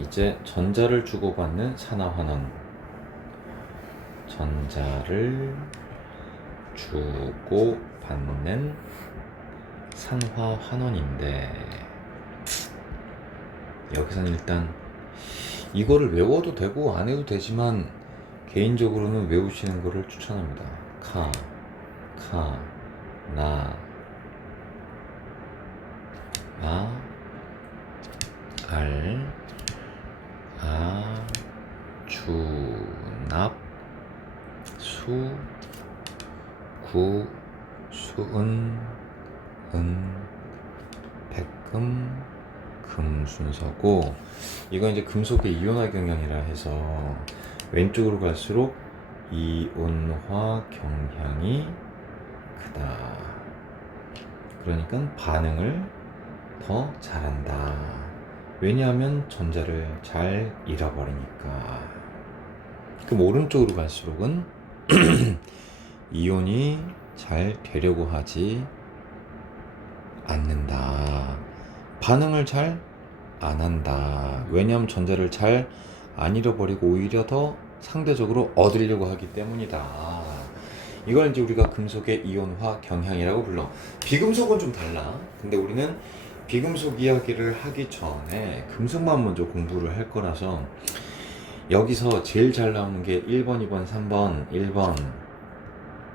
이제 전자를 주고받는 산화환원. 전자를 주고받는 산화환원인데, 여기서는 일단 이거를 외워도 되고 안 해도 되지만 개인적으로는 외우시는 거를 추천합니다. 나, 알, 주납, 수은, 백금, 금 순서고, 이건 이제 금속의 이온화 경향이라 해서 왼쪽으로 갈수록 이온화 경향이 크다. 그러니까 반응을 더 잘한다. 왜냐하면 전자를 잘 잃어버리니까. 그럼 오른쪽으로 갈수록은 이온이 잘 되려고 하지 않는다. 반응을 잘 안 한다. 왜냐하면 전자를 잘 안 잃어버리고 오히려 더 상대적으로 얻으려고 하기 때문이다. 이걸 이제 우리가 금속의 이온화 경향이라고 불러. 비금속은 좀 달라. 근데 우리는 비금속 이야기를 하기 전에 금속만 먼저 공부를 할 거라서, 여기서 제일 잘 나오는 게 1번, 2번, 3번, 1번,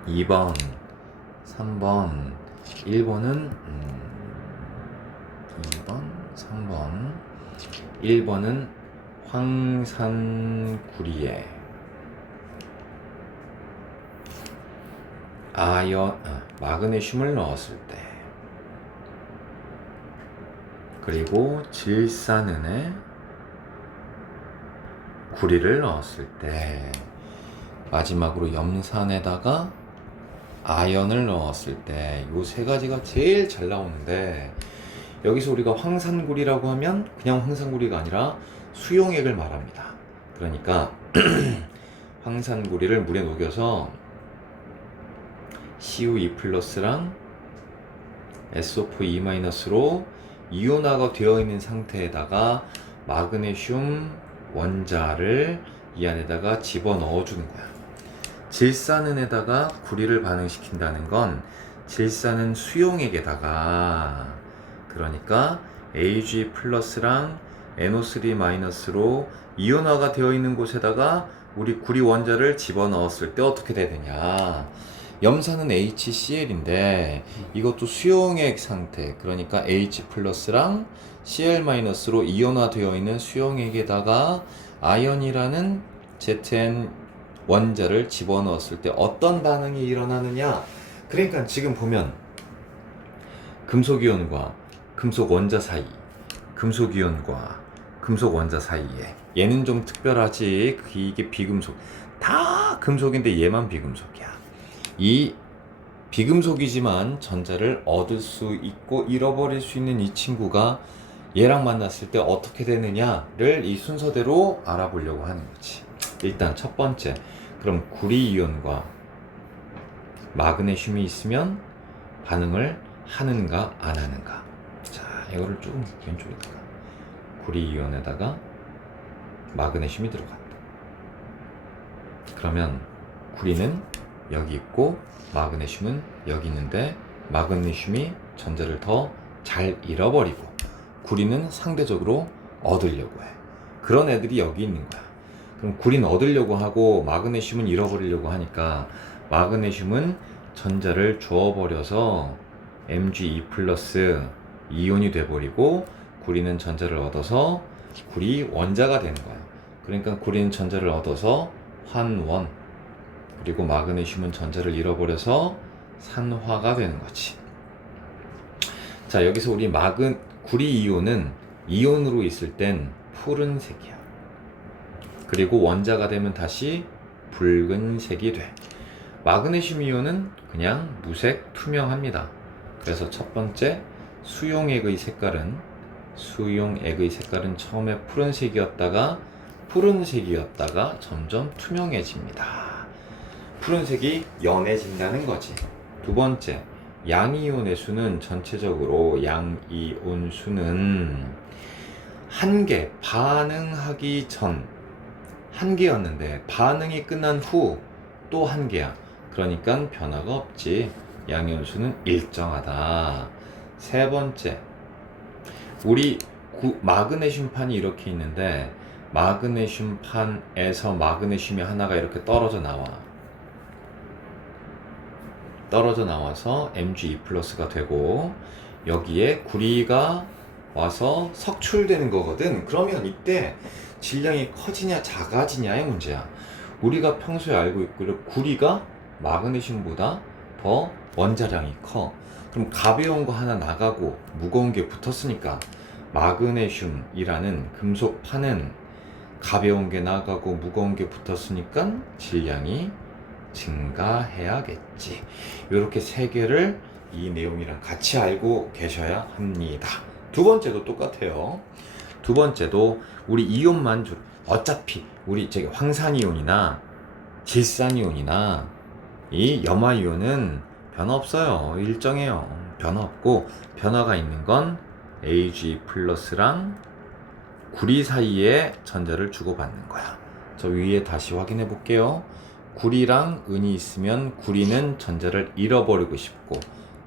2번, 3번, 1번은 2번, 3번, 1번은 황산구리에 마그네슘을 넣었을 때, 그리고 질산은에 구리를 넣었을 때, 마지막으로 염산에다가 아연을 넣었을 때, 요 세 가지가 제일 잘 나오는데, 여기서 우리가 황산구리라고 하면 그냥 황산구리가 아니라 수용액을 말합니다. 그러니까 황산구리를 물에 녹여서 CU2+랑 SO4E-로 이온화가 되어 있는 상태에다가 마그네슘 원자를 이 안에다가 집어넣어 주는 거야. 질산은에다가 구리를 반응시킨다는 건 질산은 수용액에다가, 그러니까 Ag+랑 NO3-로 이온화가 되어 있는 곳에다가 우리 구리 원자를 집어넣었을 때 어떻게 되느냐. 염산은 HCl인데 이것도 수용액 상태, 그러니까 H+랑 Cl-로 이온화되어 있는 수용액에다가 아연이라는 ZN 원자를 집어넣었을 때 어떤 반응이 일어나느냐. 그러니까 지금 보면 금속이온과 금속원자 사이, 금속이온과 금속원자 사이에, 얘는 좀 특별하지. 이게 비금속, 다 금속인데 얘만 비금속이야. 이 비금속이지만 전자를 얻을 수 있고 잃어버릴 수 있는 이 친구가 얘랑 만났을 때 어떻게 되느냐를 이 순서대로 알아보려고 하는 거지. 일단 첫 번째, 그럼 구리이온과 마그네슘이 있으면 반응을 하는가 안 하는가. 자, 이거를 조금 왼쪽에다가, 구리이온에다가 마그네슘이 들어갔다. 그러면 구리는 여기 있고 마그네슘은 여기 있는데, 마그네슘이 전자를 더 잘 잃어버리고 구리는 상대적으로 얻으려고 해. 그런 애들이 여기 있는 거야. 그럼 구리는 얻으려고 하고 마그네슘은 잃어버리려고 하니까, 마그네슘은 전자를 주어버려서 Mg2+ 이온이 돼버리고, 구리는 전자를 얻어서 구리 원자가 되는 거야. 그러니까 구리는 전자를 얻어서 환원, 그리고 마그네슘은 전자를 잃어버려서 산화가 되는 거지. 자, 여기서 우리 구리 이온은 이온으로 있을 땐 푸른색이야. 그리고 원자가 되면 다시 붉은색이 돼. 마그네슘 이온은 그냥 무색 투명합니다. 그래서 첫 번째 수용액의 색깔은 처음에 푸른색이었다가 점점 투명해집니다. 푸른색이 연해진다는 거지. 두 번째, 양이온의 수는 전체적으로, 양이온 수는 한 개, 반응하기 전 한 개였는데 반응이 끝난 후 또 한 개야. 그러니까 변화가 없지. 양이온수는 일정하다. 세 번째, 우리 마그네슘판이 이렇게 있는데 마그네슘판에서 마그네슘이 하나가 이렇게 떨어져 나와. 떨어져 나와서 Mg2 플러스가 되고 여기에 구리가 와서 석출되는 거거든. 그러면 이때 질량이 커지냐 작아지냐의 문제야. 우리가 평소에 알고 있기로 구리가 마그네슘보다 더 원자량이 커. 그럼 가벼운 거 하나 나가고 무거운 게 붙었으니까 마그네슘이라는 금속판은 가벼운 게 나가고 무거운 게 붙었으니까 질량이 증가해야겠지. 이렇게 세 개를 이 내용이랑 같이 알고 계셔야 합니다. 두 번째도 똑같아요. 두 번째도 우리 이온만 어차피 우리 저기 황산이온이나 질산이온이나 이 염화이온은 변화 없어요. 일정해요. 변화 없고 변화가 있는 건 Ag 플러스랑 구리 사이에 전자를 주고받는 거야. 저 위에 다시 확인해 볼게요. 구리랑 은이 있으면 구리는 전자를 잃어버리고 싶고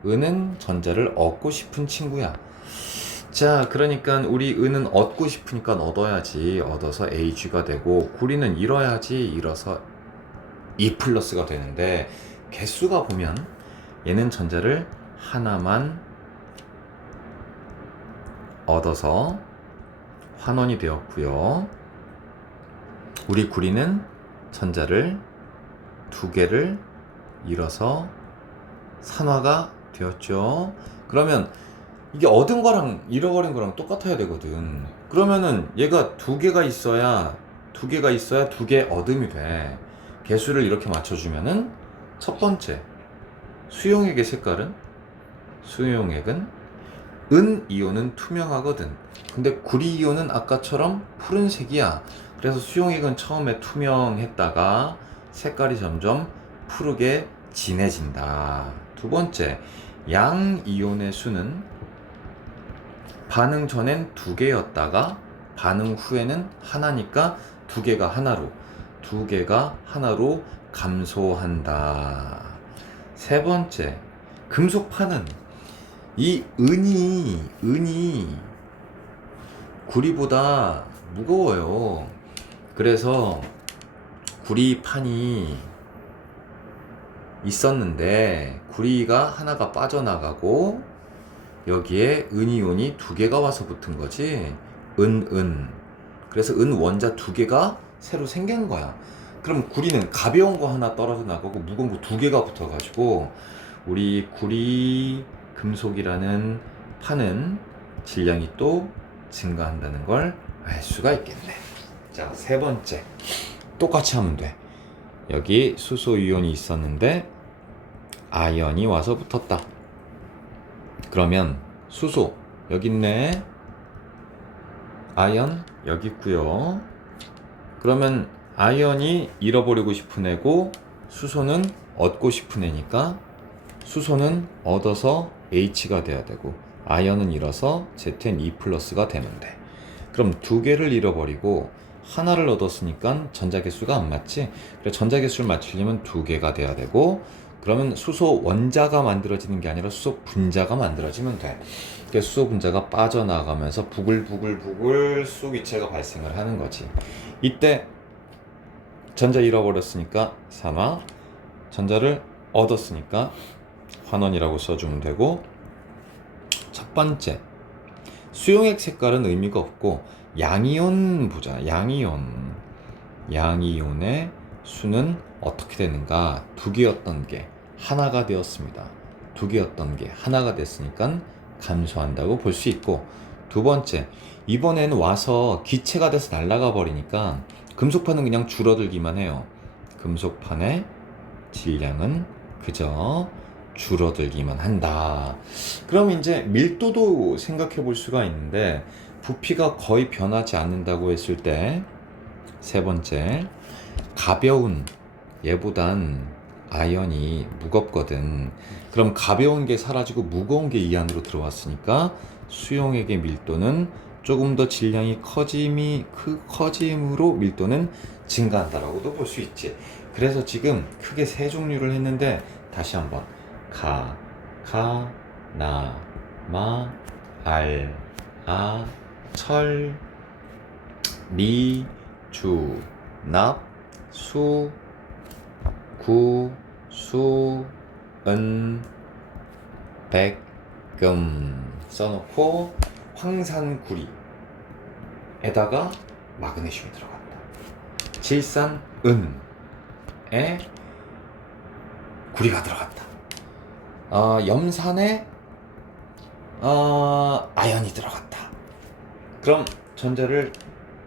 은은 전자를 얻고 싶은 친구야. 자, 그러니까 우리 은은 얻고 싶으니까 얻어야지. 얻어서 Ag가 되고 구리는 잃어야지. 잃어서 E 플러스가 되는데 개수가 보면 얘는 전자를 하나만 얻어서 환원이 되었고요. 우리 구리는 전자를 두 개를 잃어서 산화가 되었죠. 그러면 이게 얻은 거랑 잃어버린 거랑 똑같아야 되거든. 그러면은 얘가 두 개가 있어야 두 개 얻음이 돼. 개수를 이렇게 맞춰주면은 첫 번째 수용액의 색깔은 수용액은 은 이온은 투명하거든. 근데 구리 이온은 아까처럼 푸른색이야. 그래서 수용액은 처음에 투명했다가 색깔이 점점 푸르게 진해진다. 두 번째, 양 이온의 수는 반응 전엔 두 개였다가 반응 후에는 하나니까 두 개가 하나로 감소한다. 세 번째, 금속판은 이 은이 구리보다 무거워요. 그래서 구리판이 있었는데 구리가 하나가 빠져나가고 여기에 은이온이 두 개가 와서 붙은 거지. 그래서 은 원자 두 개가 새로 생긴 거야. 그럼 구리는 가벼운 거 하나 떨어져 나가고 무거운 거 두 개가 붙어가지고 우리 구리 금속이라는 판은 질량이 또 증가한다는 걸 알 수가 있겠네. 자, 세 번째. 똑같이 하면 돼. 여기 수소 이온이 있었는데 아연이 와서 붙었다. 그러면 수소 여기 있네. 아연 여기 있고요. 그러면 아연이 잃어버리고 싶은 애고 수소는 얻고 싶은 애니까 수소는 얻어서 H가 돼야 되고 아연은 잃어서 ZnE 플러스가 되면 돼. 그럼 두 개를 잃어버리고 하나를 얻었으니까 전자개수가 안 맞지? 그래서 전자개수를 맞추려면 두 개가 돼야 되고 그러면 수소 원자가 만들어지는 게 아니라 수소 분자가 만들어지면 돼. 그래서 수소 분자가 빠져나가면서 부글부글 수소 기체가 발생을 하는 거지. 이때 전자 잃어버렸으니까 산화, 전자를 얻었으니까 환원이라고 써주면 되고 첫 번째, 수용액 색깔은 의미가 없고 양이온 보자. 양이온의 수는 어떻게 되는가? 두 개였던 게 하나가 되었습니다. 두 개였던 게 하나가 됐으니까 감소한다고 볼 수 있고 두 번째, 이번에는 와서 기체가 돼서 날아가 버리니까 금속판은 그냥 줄어들기만 해요. 금속판의 질량은 그저 줄어들기만 한다. 그럼 이제 밀도도 생각해 볼 수가 있는데 부피가 거의 변하지 않는다고 했을 때 세 번째, 가벼운 얘보단 아연이 무겁거든. 그럼 가벼운 게 사라지고 무거운 게 이 안으로 들어왔으니까 수용액의 밀도는 조금 더 질량이 커짐으로 밀도는 증가한다라고도 볼 수 있지. 그래서 지금 크게 세 종류를 했는데 다시 한번 가, 나, 마, 알, 아, 철, 미, 주, 납, 수, 구, 수, 은, 백, 금 써놓고 황산구리에다가 마그네슘이 들어간다. 질산은에 구리가 들어갔다. 염산에 아연이 들어갔다. 그럼 전자를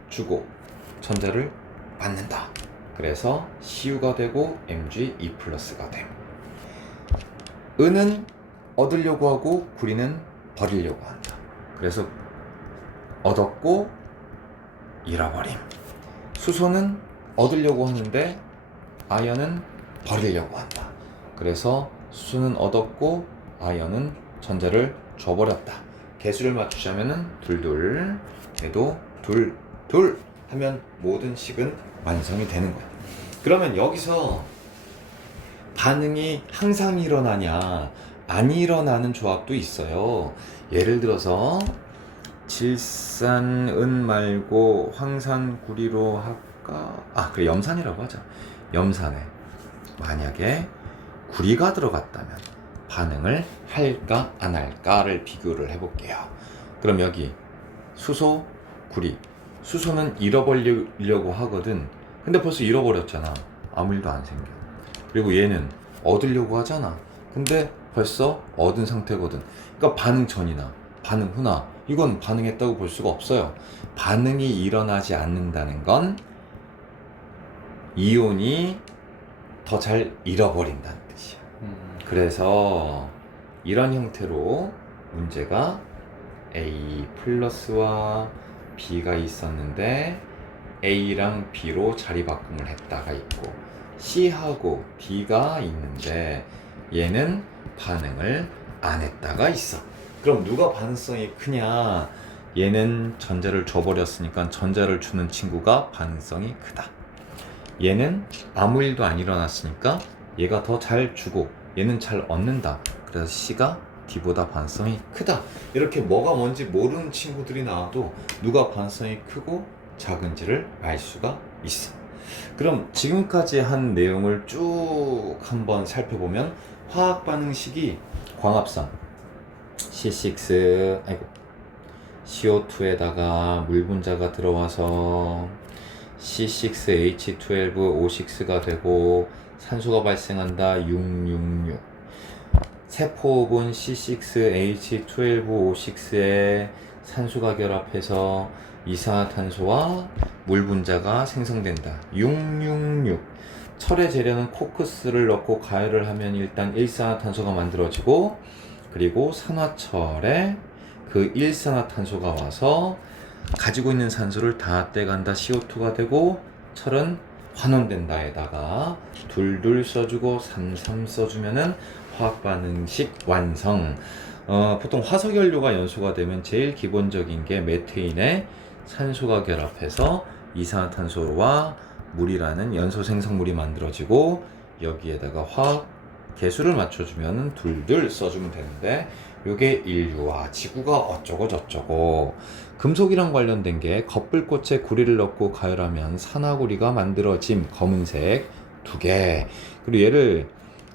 주고 전자를 받는다. 그래서 CU가 되고 Mg2+가 됨. 은은 얻으려고 하고 구리는 버리려고 한다. 그래서 얻었고 잃어버림. 수소는 얻으려고 하는데 아연은 버리려고 한다. 그래서 수소는 얻었고 아연은 전자를 줘버렸다. 개수를 맞추자면은 둘둘, 얘도 둘둘 하면 모든 식은 완성이 되는 거야. 그러면 여기서 반응이 항상 일어나냐 안 일어나는 조합도 있어요. 예를 들어서 질산은 말고 황산구리로 할까? 그래, 염산이라고 하자. 염산에 만약에 구리가 들어갔다면 반응을 할까 안 할까를 비교를 해볼게요. 그럼 여기 수소, 구리. 수소는 잃어버리려고 하거든. 근데 벌써 잃어버렸잖아. 아무 일도 안 생겨. 그리고 얘는 얻으려고 하잖아. 근데 벌써 얻은 상태거든. 그러니까 반응 전이나 반응 후나 이건 반응했다고 볼 수가 없어요. 반응이 일어나지 않는다는 건 이온이 더 잘 잃어버린다는 뜻이야. 그래서 이런 형태로 문제가 A 플러스와 B가 있었는데 A랑 B로 자리 바꿈을 했다가 있고 C하고 D가 있는데 얘는 반응을 안 했다가 있어. 그럼 누가 반응성이 크냐? 얘는 전자를 줘버렸으니까 전자를 주는 친구가 반응성이 크다. 얘는 아무 일도 안 일어났으니까 얘가 더 잘 주고 얘는 잘 얻는다. 그래서 C가 D보다 반응성이 크다. 이렇게 뭐가 뭔지 모르는 친구들이 나와도 누가 반응성이 크고 작은지를 알 수가 있어. 그럼 지금까지 한 내용을 쭉 한번 살펴보면 화학 반응식이 광합성 C6 CO2에다가 물 분자가 들어와서 C6H12O6가 되고 산소가 발생한다. 666. 세포호흡은 C6H12O6에 산소가 결합해서 이산화탄소와 물 분자가 생성된다. 666. 철의 재료는 코크스를 넣고 가열을 하면 일단 일산화탄소가 만들어지고 그리고 산화철에 그 일산화탄소가 와서 가지고 있는 산소를 다 떼간다. CO2가 되고 철은 환원된다에다가 둘둘 써주고 삼삼 써주면은 화학 반응식 완성. 보통 화석연료가 연소가 되면 제일 기본적인 게 메테인에 산소가 결합해서 이산화탄소와 물이라는 연소 생성물이 만들어지고 여기에다가 화학 개수를 맞춰주면 둘둘 써주면 되는데 요게 인류와 지구가 어쩌고 저쩌고. 금속이랑 관련된 게 겉불꽃에 구리를 넣고 가열하면 산화구리가 만들어짐. 검은색 2개. 그리고 얘를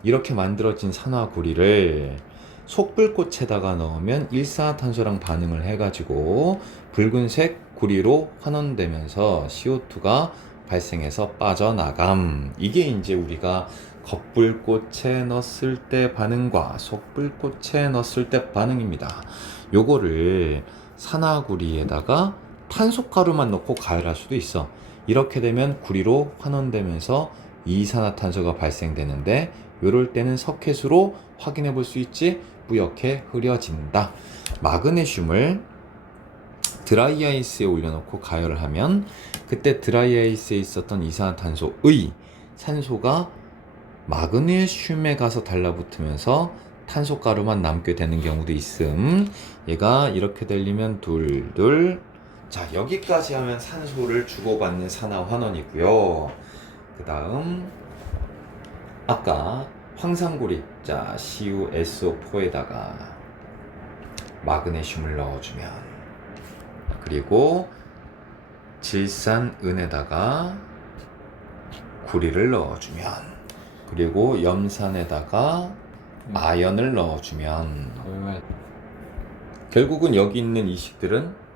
이렇게 만들어진 산화구리를 속불꽃에다가 넣으면 일산화탄소랑 반응을 해가지고 붉은색 구리로 환원되면서 CO2가 발생해서 빠져나감. 이게 이제 우리가 겉불꽃에 넣었을 때 반응과 속불꽃에 넣었을 때 반응입니다. 요거를 산화구리에다가 탄소가루만 넣고 가열할 수도 있어. 이렇게 되면 구리로 환원되면서 이산화탄소가 발생되는데 요럴 때는 석회수로 확인해 볼 수 있지. 뿌옇게 흐려진다. 마그네슘을 드라이아이스에 올려놓고 가열을 하면 그때 드라이아이스에 있었던 이산화탄소의 산소가 마그네슘에 가서 달라붙으면서 탄소가루만 남게 되는 경우도 있음. 얘가 이렇게 되려면 둘둘 자, 여기까지 하면 산소를 주고받는 산화환원이고요. 그 다음 아까 황산고리, 자 CuSO4에다가 마그네슘을 넣어주면, 그리고 질산은에다가 구리를 넣어주면, 그리고 염산에다가 아연을 넣어주면, 결국은 여기 있는 이식들은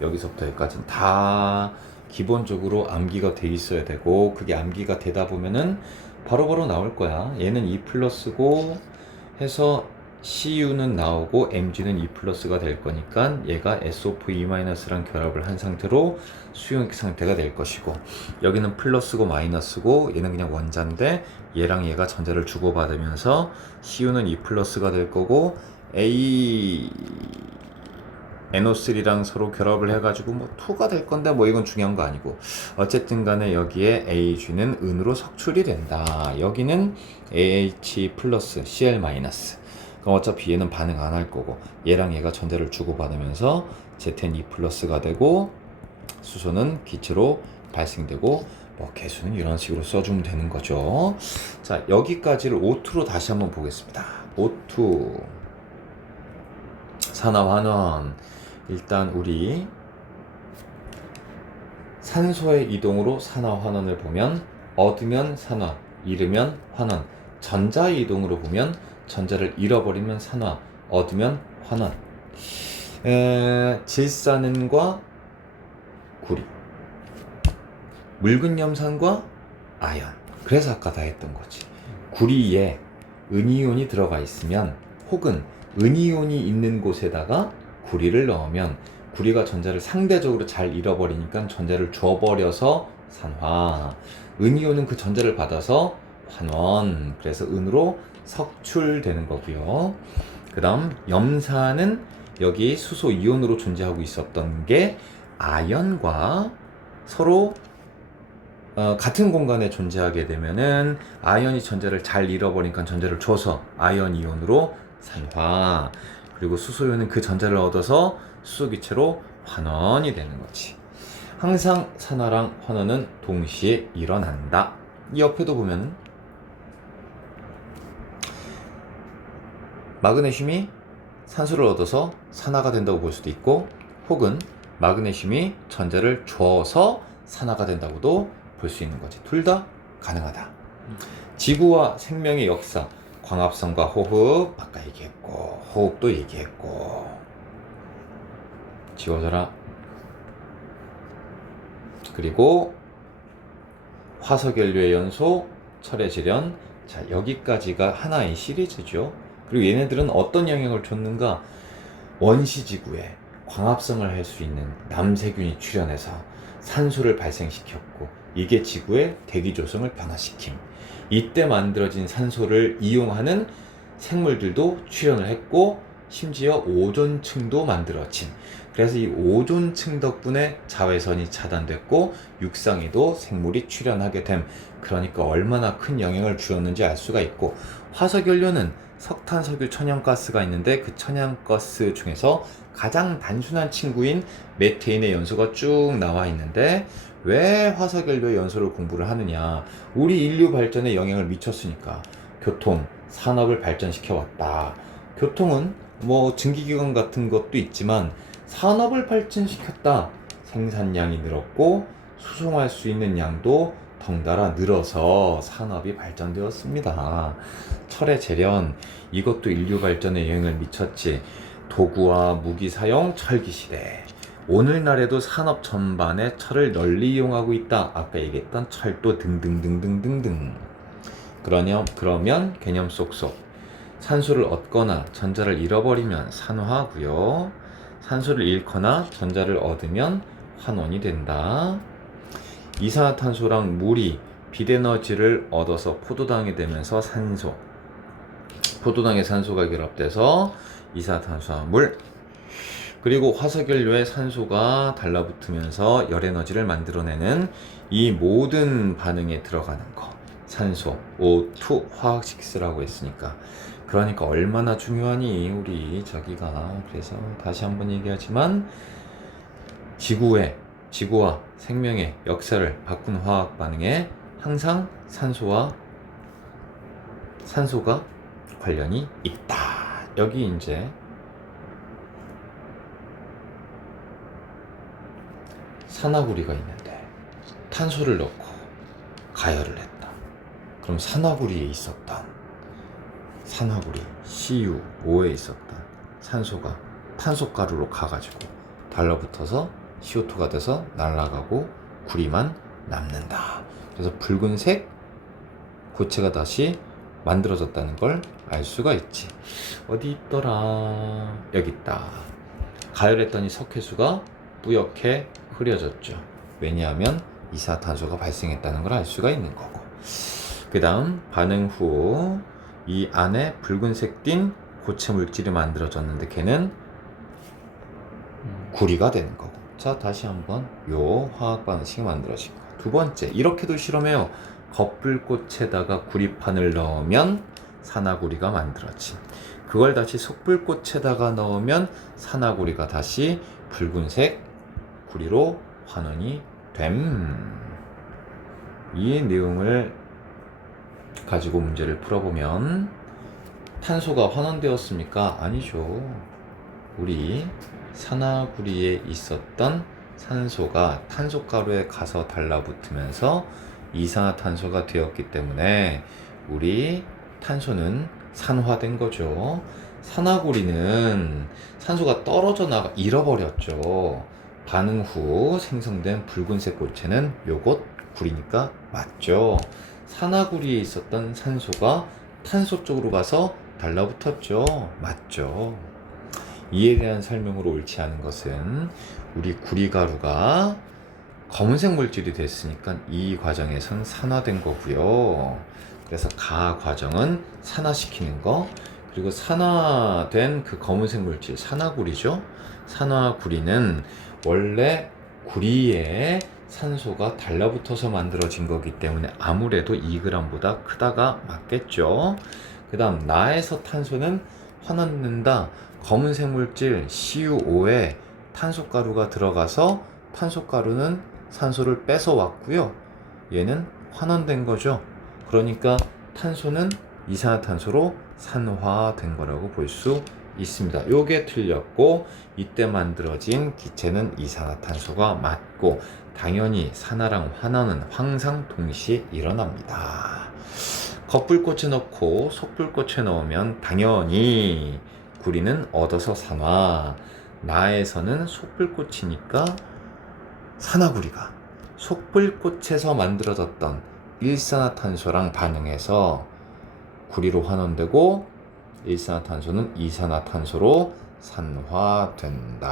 여기서부터 여기까지는 다 기본적으로 암기가 돼 있어야 되고, 그게 암기가 되다 보면은 바로바로 나올 거야. 얘는 E 플러스고 해서 CU는 나오고 Mg는 E 플러스가 될 거니까 얘가 SO4E-랑 결합을 한 상태로 수용액 상태가 될 것이고, 여기는 플러스고 마이너스고 얘는 그냥 원자인데 얘랑 얘가 전자를 주고받으면서 CU는 E 플러스가 될 거고, NO3랑 서로 결합을 해가지고 뭐 2가 될 건데 뭐 이건 중요한 거 아니고, 어쨌든 간에 여기에 Ag는 은으로 석출이 된다. 여기는 AH 플러스 Cl 마이너스. 그럼 어차피 얘는 반응 안 할 거고 얘랑 얘가 전자를 주고받으면서 Zn2 플러스가 되고 수소는 기체로 발생되고, 뭐 개수는 이런 식으로 써주면 되는 거죠. 자, 여기까지를 O2로 다시 한번 보겠습니다. O2 산화환원. 일단 우리 산소의 이동으로 산화환원을 보면 얻으면 산화, 잃으면 환원. 전자의 이동으로 보면 전자를 잃어버리면 산화, 얻으면 환원. 질산은과 구리, 묽은 염산과 아연. 그래서 아까 다 했던 거지. 구리에 은이온이 들어가 있으면, 혹은 은이온이 있는 곳에다가 구리를 넣으면 구리가 전자를 상대적으로 잘 잃어버리니까 전자를 줘버려서 산화, 은이온은 그 전자를 받아서 환원. 그래서 은으로 석출되는 거고요. 그 다음 염산은 여기 수소 이온으로 존재하고 있었던 게 아연과 서로 같은 공간에 존재하게 되면은 아연이 전자를 잘 잃어버리니까 전자를 줘서 아연 이온으로 산화, 그리고 수소이온은 그 전자를 얻어서 수소기체로 환원이 되는 거지. 항상 산화랑 환원은 동시에 일어난다. 이 옆에도 보면 마그네슘이 산소를 얻어서 산화가 된다고 볼 수도 있고, 혹은 마그네슘이 전자를 줘서 산화가 된다고도 볼 수 있는 거지. 둘 다 가능하다. 지구와 생명의 역사, 광합성과 호흡 아까 얘기했고, 호흡도 얘기했고. 지워져라. 그리고 화석연료의 연소, 철의 질연. 자, 여기까지가 하나의 시리즈죠. 그리고 얘네들은 어떤 영향을 줬는가? 원시지구에 광합성을 할 수 있는 남세균이 출현해서 산소를 발생시켰고, 이게 지구의 대기 조성을 변화시킴. 이때 만들어진 산소를 이용하는 생물들도 출현을 했고, 심지어 오존층도 만들어진. 그래서 이 오존층 덕분에 자외선이 차단됐고 육상에도 생물이 출현하게 됨. 그러니까 얼마나 큰 영향을 주었는지 알 수가 있고, 화석연료는 석탄, 석유, 천연가스가 있는데 그 천연가스 중에서 가장 단순한 친구인 메테인의 연소가 쭉 나와 있는데, 왜 화석연료의 연소를 공부를 하느냐? 우리 인류 발전에 영향을 미쳤으니까. 교통, 산업을 발전시켜 왔다. 교통은 뭐 증기기관 같은 것도 있지만 산업을 발전시켰다. 생산량이 늘었고 수송할 수 있는 양도 덩달아 늘어서 산업이 발전되었습니다. 철의 재련, 이것도 인류 발전에 영향을 미쳤지. 도구와 무기 사용, 철기 시대. 오늘날에도 산업 전반에 철을 널리 이용하고 있다. 아까 얘기했던 철도 등등등등등등. 그러면 개념 쏙쏙. 산소를 얻거나 전자를 잃어버리면 산화하고요. 산소를 잃거나 전자를 얻으면 환원이 된다. 이산화탄소랑 물이 빛에너지를 얻어서 포도당이 되면서 산소, 포도당에 산소가 결합돼서 이산화탄소와 물, 그리고 화석연료에 산소가 달라붙으면서 열에너지를 만들어내는 이 모든 반응에 들어가는 거, 산소, O2 화학식스라고 했으니까. 그러니까 얼마나 중요하니 우리 저기가. 그래서 다시 한번 얘기하지만 지구와 생명의 역사를 바꾼 화학 반응에 항상 산소가 관련이 있다. 여기 이제 산화구리가 있는데 탄소를 넣고 가열을 했다. 그럼 산화구리에 있었던 산화구리 CuO에 있었던 산소가 탄소가루로 가가지고 달라붙어서 CO2가 돼서 날아가고 구리만 남는다. 그래서 붉은색 고체가 다시 만들어졌다는 걸 알 수가 있지. 어디 있더라? 여기 있다. 가열했더니 석회수가 뿌옇게 흐려졌죠. 왜냐하면 이산화탄소가 발생했다는 걸 알 수가 있는 거고. 그 다음 반응 후 이 안에 붉은색 띤 고체 물질이 만들어졌는데 걔는 구리가 되는 거고. 자, 다시 한번 요 화학 반응식이 만들어진 거. 두 번째, 이렇게도 실험해요. 겉불꽃에다가 구리판을 넣으면 산화구리가 만들어진. 그걸 다시 속불꽃에다가 넣으면 산화구리가 다시 붉은색 구리로 환원이 됨. 이 내용을 가지고 문제를 풀어보면 탄소가 환원되었습니까? 아니죠. 우리 산화구리에 있었던 산소가 탄소가루에 가서 달라붙으면서 이산화탄소가 되었기 때문에 우리 탄소는 산화된 거죠. 산화구리는 산소가 떨어져 나가 잃어버렸죠. 반응 후 생성된 붉은색 고체는 요것 구리니까 맞죠. 산화구리에 있었던 산소가 탄소 쪽으로 가서 달라붙었죠. 맞죠. 이에 대한 설명으로 옳지 않은 것은 우리 구리가루가 검은색 물질이 됐으니까 이 과정에선 산화된 거고요. 그래서 가 과정은 산화시키는 거, 그리고 산화된 그 검은색 물질 산화구리죠. 산화구리는 원래 구리에 산소가 달라붙어서 만들어진 거기 때문에 아무래도 2g보다 크다가 맞겠죠. 그 다음 나에서 탄소는 환원된다. 검은색 물질 CuO에 탄소가루가 들어가서 탄소가루는 산소를 뺏어 왔고요. 얘는 환원된 거죠. 그러니까 탄소는 이산화탄소로 산화된 거라고 볼 수 있습니다. 요게 틀렸고 이때 만들어진 기체는 이산화탄소가 맞고 당연히 산화랑 환원은 항상 동시에 일어납니다. 겉불꽃에 넣고 속불꽃에 넣으면 당연히 구리는 얻어서 산화, 나에서는 속불꽃이니까 산화구리가 속불꽃에서 만들어졌던 일산화탄소랑 반응해서 구리로 환원되고 일산화탄소는 이산화탄소로 산화된다.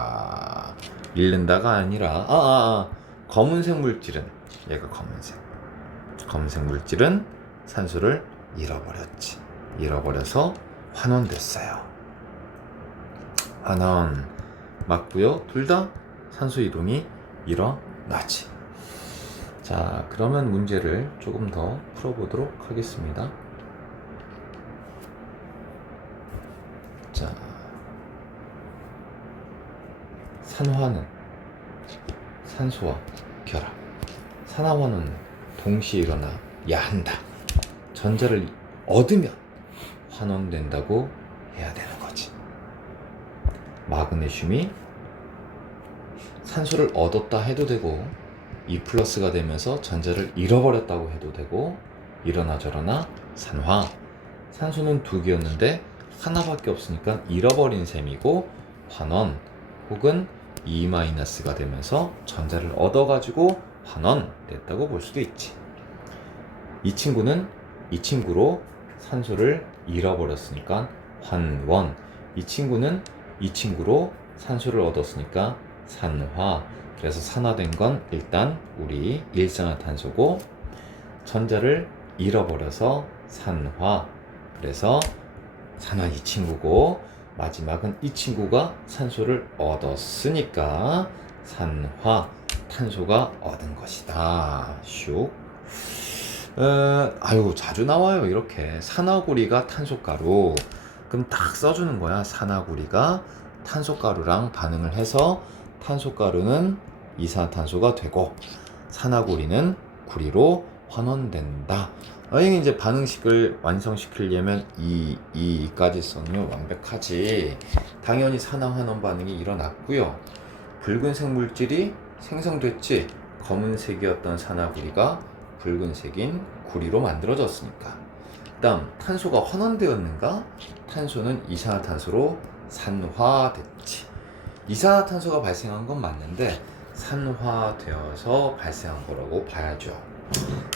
잃는다가 아니라 검은색 물질은 얘가 검은색 물질은 산소를 잃어버렸지. 잃어버려서 환원됐어요. 환원 맞고요. 둘 다 산소 이동이 일어나지. 자, 그러면 문제를 조금 더 풀어보도록 하겠습니다. 자, 산화는 산소와 결합, 산화환원은 동시에 일어나야 한다. 전자를 얻으면 환원된다고 해야 되는 거지. 마그네슘이 산소를 얻었다 해도 되고 2+가 되면서 전자를 잃어버렸다고 해도 되고 이러나 저러나 산화. 산소는 2개였는데 하나밖에 없으니까 잃어버린 셈이고 환원 혹은 2-가 되면서 전자를 얻어가지고 환원됐다고 볼 수도 있지. 이 친구로 산소를 잃어버렸으니까 환원. 이 친구는 이 친구로 산소를 얻었으니까 산화. 그래서 산화된 건 일단 우리 일산화탄소고 전자를 잃어버려서 산화. 그래서 산화 이 친구고 마지막은 이 친구가 산소를 얻었으니까 산화. 탄소가 얻은 것이다. 슉. 자주 나와요. 이렇게 산화구리가 탄소가루. 그럼 딱 써주는 거야. 산화구리가 탄소가루랑 반응을 해서 탄소가루는 이산화탄소가 되고 산화구리는 구리로 환원된다. 이게 이제 반응식을 완성시키려면 이까지 써면 완벽하지. 당연히 산화환원 반응이 일어났고요. 붉은색 물질이 생성됐지. 검은색이었던 산화구리가 붉은색인 구리로 만들어졌으니까. 다음 탄소가 환원되었는가? 탄소는 이산화탄소로 산화됐지. 이산화탄소가 발생한 건 맞는데 산화되어서 발생한 거라고 봐야죠.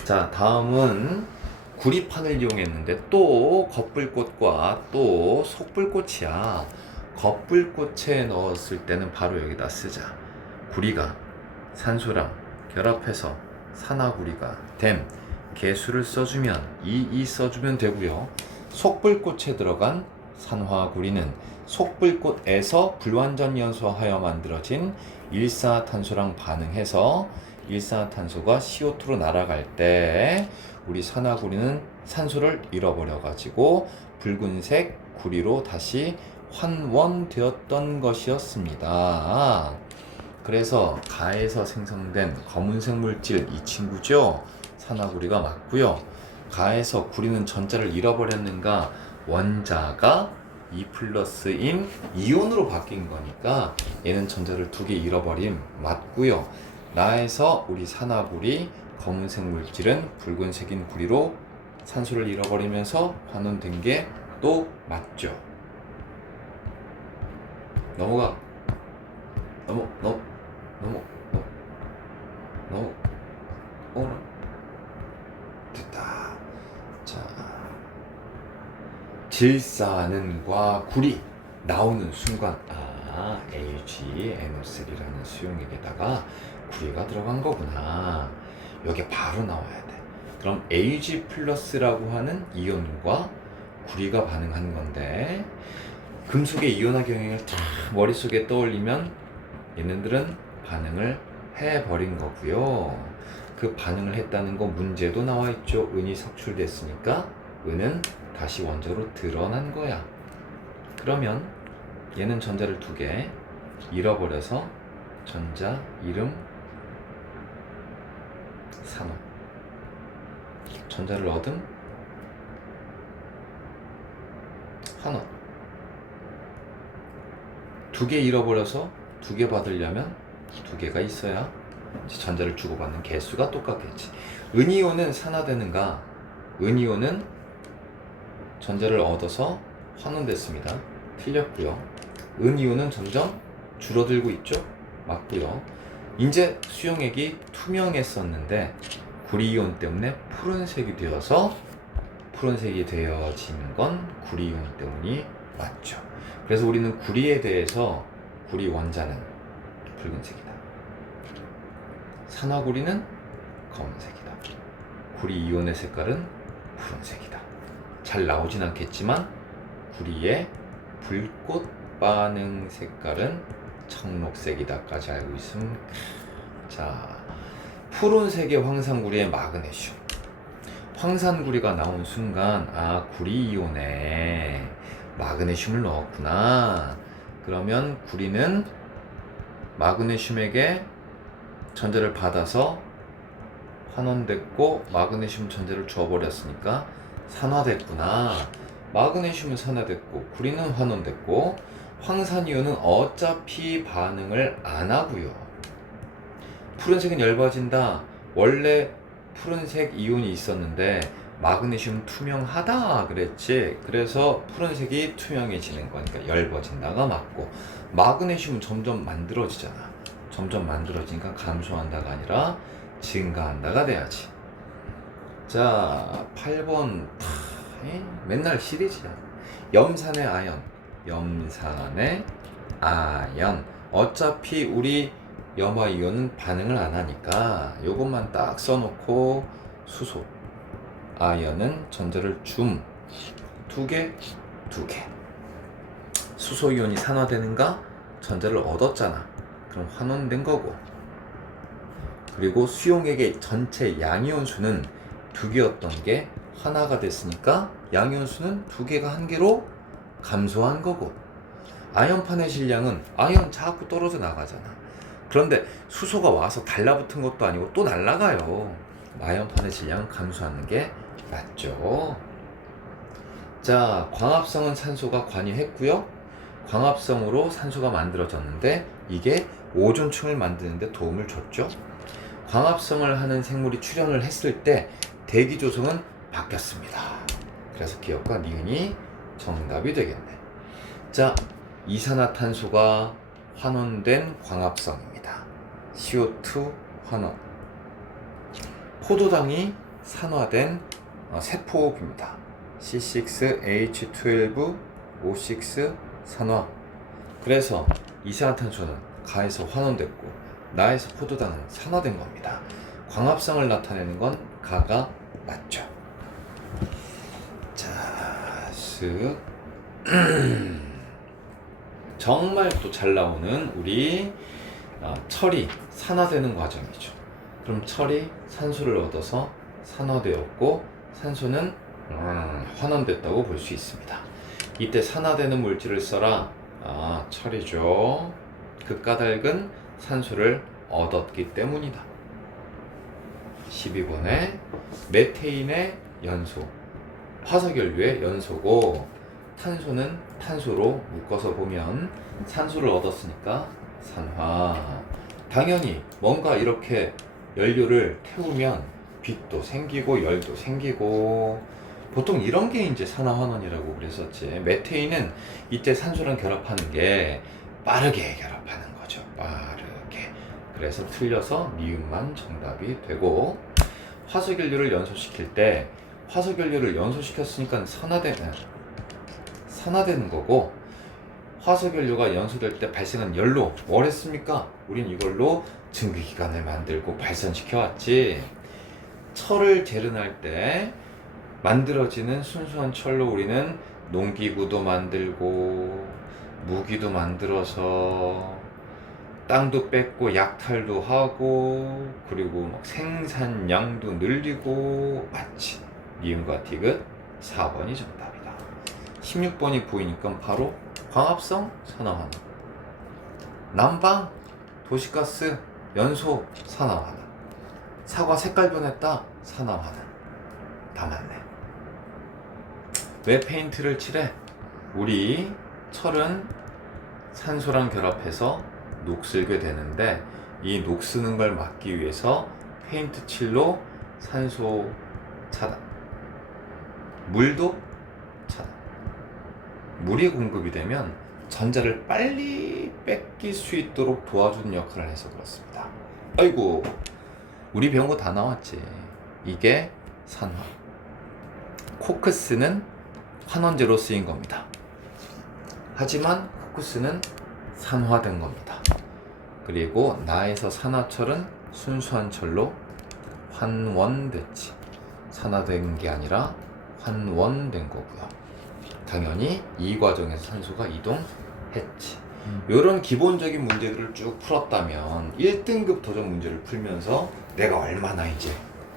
자, 다음은 구리판을 이용했는데 또 겉불꽃과 또 속불꽃이야. 겉불꽃에 넣었을 때는 바로 여기다 쓰자. 구리가 산소랑 결합해서 산화구리가 됨. 개수를 써주면 2 써주면 되고요. 속불꽃에 들어간 산화구리는 속불꽃에서 불완전연소하여 만들어진 일산화탄소랑 반응해서 일산화탄소가 CO2로 날아갈 때 우리 산화구리는 산소를 잃어버려 가지고 붉은색 구리로 다시 환원되었던 것이었습니다. 그래서 가에서 생성된 검은색 물질 이 친구죠. 산화구리가 맞고요. 가에서 구리는 전자를 잃어버렸는가? 원자가 2+인 이온으로 바뀐 거니까 얘는 전자를 2개 잃어버림 맞고요. 나에서 우리 산화구리 검은색 물질은 붉은색인 구리로 산소를 잃어버리면서 환원된 게 또 맞죠. 넘어가. 넘어. 됐다. 자, 질산은과 구리 나오는 순간 AgNO3라는 수용액에다가 구리가 들어간 거구나. 여기 바로 나와야 돼. 그럼 Ag 플러스라고 하는 이온과 구리가 반응한 건데 금속의 이온화 경향을 다 머릿속에 떠올리면 얘네들은 반응을 해버린 거고요. 그 반응을 했다는 거 문제도 나와 있죠. 은이 석출됐으니까 은은 다시 원자로 드러난 거야. 그러면 얘는 전자를 2개 잃어버려서 전자 이름 산호 전자를 얻음 환원 2개 잃어버려서 2개 받으려면 2개가 있어야 전자를 주고받는 개수가 똑같겠지. 은이온은 산화되는가? 은이온은 전자를 얻어서 환원됐습니다. 틀렸고요. 은이온은 점점 줄어들고 있죠? 맞고요. 이제 수용액이 투명했었는데 구리이온 때문에 푸른색이 되어서 푸른색이 되어지는 건 구리이온 때문이 맞죠. 그래서 우리는 구리에 대해서 구리 원자는 붉은색이다. 산화구리는 검은색이다. 구리 이온의 색깔은 푸른색이다. 잘 나오진 않겠지만 구리의 불꽃 반응 색깔은 청록색이다까지 알고 있음. 자, 푸른색의 황산구리의 마그네슘. 황산구리가 나온 순간 구리 이온에 마그네슘을 넣었구나. 그러면 구리는 마그네슘에게 전자를 받아서 환원됐고 마그네슘 전자를 주어버렸으니까 산화됐구나. 마그네슘은 산화됐고 구리는 환원됐고 황산이온은 어차피 반응을 안 하고요. 푸른색은 엷어진다. 원래 푸른색 이온이 있었는데 마그네슘 투명하다 그랬지. 그래서 푸른색이 투명해지는 거니까 엷어진다가 맞고, 마그네슘은 점점 만들어지잖아. 점점 만들어지니까 감소한다가 아니라 증가한다가 돼야지. 자, 8번 맨날 시리즈야. 염산의 아연, 염산의 아연. 어차피 우리 염화이온은 반응을 안 하니까 요것만 딱 써놓고 수소 아연은 전자를 줌 2개 수소이온이 산화되는가? 전자를 얻었잖아. 그럼 환원된 거고. 그리고 수용액의 전체 양이온수는 2개였던 게 하나가 됐으니까 양이온수는 2개가 1개로 감소한 거고. 아연판의 질량은 아연 자꾸 떨어져 나가잖아. 그런데 수소가 와서 달라붙은 것도 아니고 또 날아가요. 마이언판의 질량은 감소하는 게 맞죠. 자, 광합성은 산소가 관여했고요. 광합성으로 산소가 만들어졌는데 이게 오존층을 만드는 데 도움을 줬죠. 광합성을 하는 생물이 출현을 했을 때 대기 조성은 바뀌었습니다. 그래서 기억과 니은이 정답이 되겠네. 자, 이산화탄소가 환원된 광합성입니다. CO2 환원. 포도당이 산화된 세포호흡입니다. C6H12O6 산화. 그래서 이산화탄소는 가에서 환원됐고 나에서 포도당은 산화된 겁니다. 광합성을 나타내는 건 가가 맞죠. 자, 쓱. 정말 또 잘 나오는 우리 철이 산화되는 과정이죠. 그럼 철이 산소를 얻어서 산화되었고 산소는 환원됐다고 볼 수 있습니다. 이때 산화되는 물질을 써라. 철이죠. 그 까닭은 산소를 얻었기 때문이다. 12번에 메테인의 연소, 화석연료의 연소고 탄소는 탄소로 묶어서 보면 산소를 얻었으니까 산화. 당연히 뭔가 이렇게 연료를 태우면 빛도 생기고 열도 생기고 보통 이런 게 이제 산화환원이라고 그랬었지. 메테인은 이때 산소랑 결합하는 게 빠르게 결합하는 거죠. 빠르게. 그래서 틀려서 니은만 정답이 되고 화석연료를 연소시킬 때 화석연료를 연소시켰으니까 산화되는 거고 화석연료가 연소될 때 발생한 열로 뭘 했습니까? 우린 이걸로 증기기관을 만들고 발전시켜 왔지. 철을 재련할 때 만들어지는 순수한 철로 우리는 농기구도 만들고 무기도 만들어서 땅도 뺏고 약탈도 하고 그리고 막 생산량도 늘리고 맞지. 니은과 디귿 4번이 정답이다. 16번이 보이니까 바로 광합성 산화환원, 난방 도시가스 연소 산화환원, 사과 색깔 변했다 산화환원. 다 맞네. 왜 페인트를 칠해? 우리 철은 산소랑 결합해서 녹슬게 되는데 이 녹쓰는 걸 막기 위해서 페인트 칠로 산소 차단, 물도 차단. 물이 공급이 되면 전자를 빨리 뺏길 수 있도록 도와주는 역할을 해서 그렇습니다. 아이고, 우리 배운 거 다 나왔지. 이게 산화. 코크스는 환원제로 쓰인 겁니다. 하지만 코크스는 산화된 겁니다. 그리고 나에서 산화철은 순수한 철로 환원됐지. 산화된 게 아니라 환원된 거고요. 당연히 이 과정에서 산소가 이동했지. 이런 기본적인 문제들을 쭉 풀었다면 1등급 도전 문제를 풀면서 내가 얼마나 이제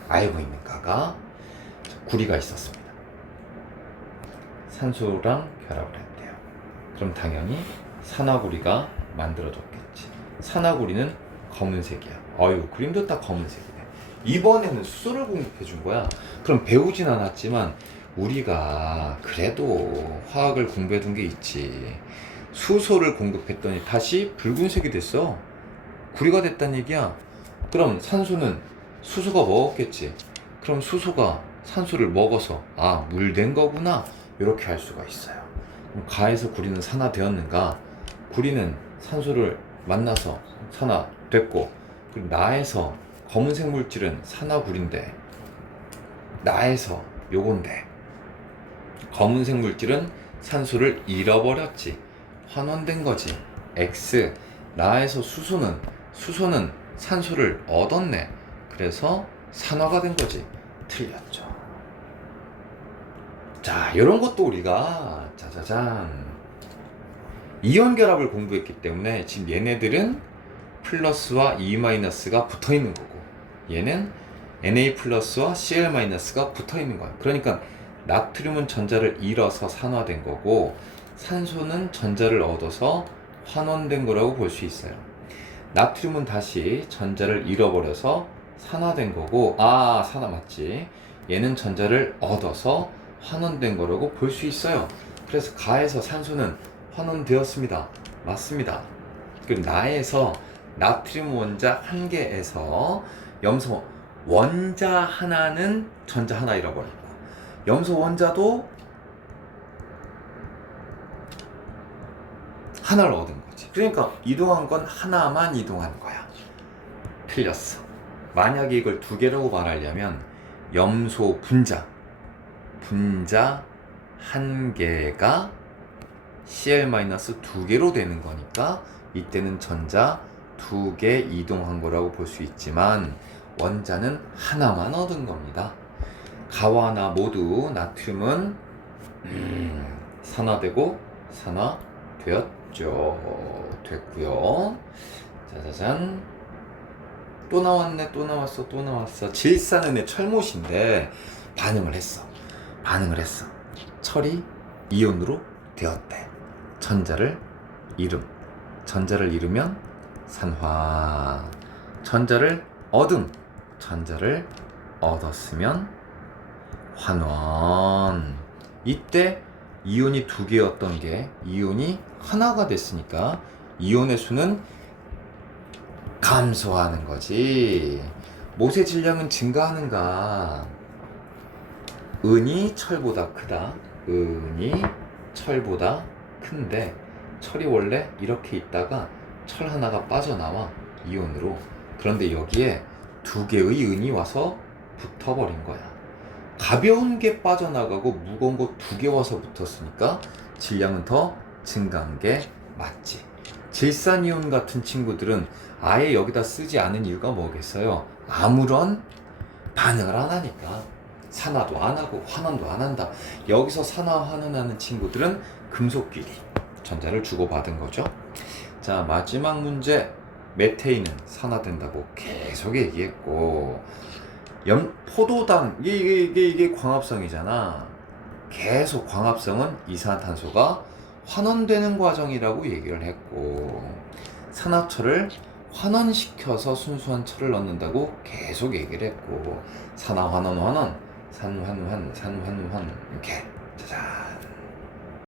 알고 있는가가 구리가 있었습니다. 산소랑 결합을 했대요. 그럼 당연히 산화구리가 만들어졌겠지. 산화구리는 검은색이야. 어유, 그림도 딱 검은색이네. 이번에는 수소를 공급해 준 거야. 그럼 배우진 않았지만 우리가 그래도 화학을 공부해 둔 게 있지. 수소를 공급했더니 다시 붉은색이 됐어. 구리가 됐단 얘기야. 그럼 산소는 수소가 먹었겠지. 그럼 수소가 산소를 먹어서 물 된 거구나, 이렇게 할 수가 있어요. 그럼 가에서 구리는 산화되었는가? 구리는 산소를 만나서 산화됐고, 그리고 나에서 검은색 물질은 산화구리인데 나에서 요건데 검은색 물질은 산소를 잃어버렸지. 환원된 거지. X. 나에서 수소는 산소를 얻었네. 그래서 산화가 된 거지. 틀렸죠. 자, 이런 것도 우리가 짜자잔 이온 결합을 공부했기 때문에 지금 얘네들은 플러스와 E 마이너스가 붙어 있는 거고 얘는 Na 플러스와 Cl 마이너스가 붙어 있는 거야. 그러니까 나트륨은 전자를 잃어서 산화된 거고 산소는 전자를 얻어서 환원된 거라고 볼 수 있어요. 나트륨은 다시 전자를 잃어버려서 산화된 거고, 아, 산화 맞지? 얘는 전자를 얻어서 환원된 거라고 볼 수 있어요. 그래서 가에서 산소는 환원되었습니다. 맞습니다. 그리고 나에서 나트륨 원자 한 개에서 염소 원자 하나는 전자 하나 잃어버렸고, 염소 원자도 하나를 얻은 거지. 그러니까 이동한 건 하나만 이동한 거야. 틀렸어. 만약에 이걸 두 개라고 말하려면 염소 분자 한 개가 Cl- 두 개로 되는 거니까 이때는 전자 두 개 이동한 거라고 볼 수 있지만 원자는 하나만 얻은 겁니다. 가와 나 모두 나트륨은 산화되고 산화되었죠. 됐고요. 짜자잔. 또 나왔네, 또 나왔어. 질산은의 철못인데 반응을 했어. 철이 이온으로 되었대. 전자를 잃으면 산화. 전자를 얻었으면 환원. 이때 이온이 두 개였던 게 이온이 하나가 됐으니까 이온의 수는 감소하는 거지. 못의 질량은 증가하는가? 은이 철보다 크다. 은이 철보다 큰데 철이 원래 이렇게 있다가 철 하나가 빠져나와 이온으로. 그런데 여기에 두 개의 은이 와서 붙어버린 거야. 가벼운 게 빠져나가고 무거운 거 두 개 와서 붙었으니까 질량은 더 증가한 게 맞지. 질산이온 같은 친구들은 아예 여기다 쓰지 않은 이유가 뭐겠어요? 아무런 반응을 안 하니까. 산화도 안 하고 환원도 안 한다. 여기서 산화 환원하는 친구들은 금속끼리 전자를 주고받은 거죠. 자, 마지막 문제. 메테인은 산화된다고 계속 얘기했고, 포도당 이게 광합성이잖아. 계속 광합성은 이산화탄소가 환원되는 과정이라고 얘기를 했고, 산화철을 환원시켜서 순수한 철을 넣는다고 계속 얘기를 했고, 산화환원, 산환환 이렇게. 자자.